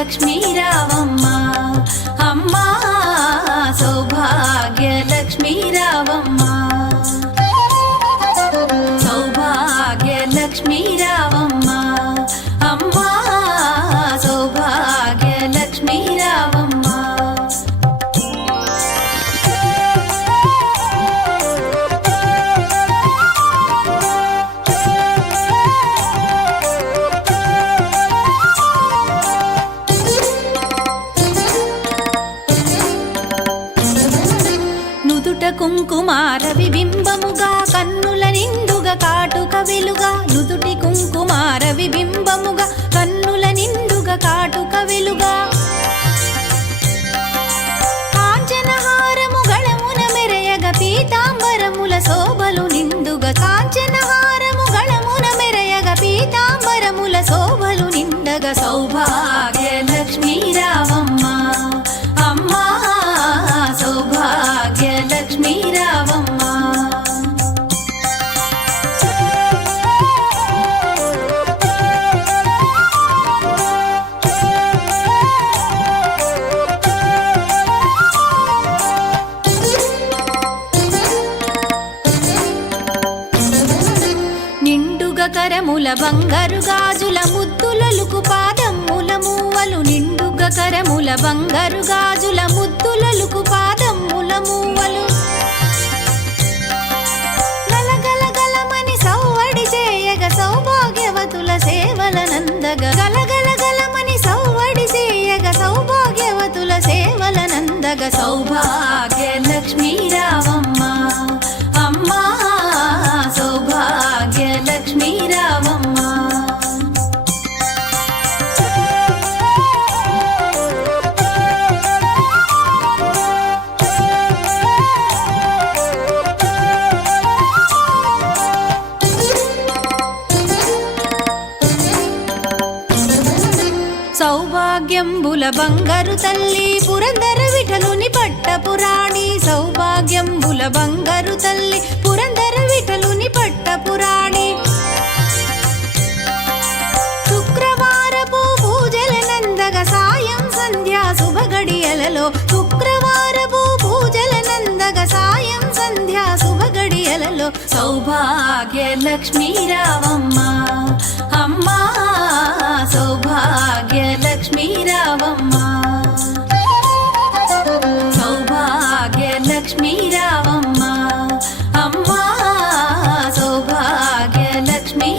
లక్ష్మీ రావమ్మ అమ్మా సౌభాగ్య లక్ష్మీ రావమ్మ సౌభాగ్య లక్ష్మీ రావమ్మ అమ్మా సౌభాగ్య లక్ష్మీ రావమ్మ కుంకుమార విబింబముగా కన్నుల నిండుగా కాటుక వెలుగా నుదుటి కుంకుమార విబింబముగా కన్నుల నిండుగా కాటుక వెలుగా కాంచనహారము గళమున మెరయగ పీతాంబరముల శోభలు నిండుగా కాంచనహారము గళమున మెరయగ పీతాంబరముల శోభలు నిండగా సౌభాగ్య లక్ష్మీ రావమ్మ అమ్మా సౌభాగ్య లక్ష్మీ రావమ్మ నిండుగా కరముల బంగారు గాజుల ముద్దులలుకు పాదమ్ముల మూవలు నిండుగా కరముల బంగారు గాజుల ముద్దులలుకు పాదమ్ముల మూవలు గలగల గలమని సౌవడి చేయగ సౌభాగ్యవతుల సేవల నందగ గలగల గలమని సౌవడి చేయగ సౌభాగ్యవతుల సేవల నందగ సౌభాగ్య లక్ష్మీ రావమ్మ అమ్మా సౌభాగ్య లక్ష్మీ రావమ్మ సౌభాగ్యంబుల బంగారు తల్లి పురందర విఠలుని పట్టపురాణి సౌభాగ్యంబుల బంగారు తల్లి పురందర విఠలుని పట్టపురాణి శుక్రవారపు పూజల నందగ సాయం సంధ్యా శుభగడియలలో శుక్రవారపు పూజల నందగ సాయం సంధ్యా శుభగడియలలో సౌభాగ్య లక్ష్మీ రావమ్మ అమ్మా సౌభాగ్య లక్ష్మీ రావమ్మ సౌభాగ్య లక్ష్మీ రావమ్మ అమ్మా సౌభాగ్య లక్ష్మీ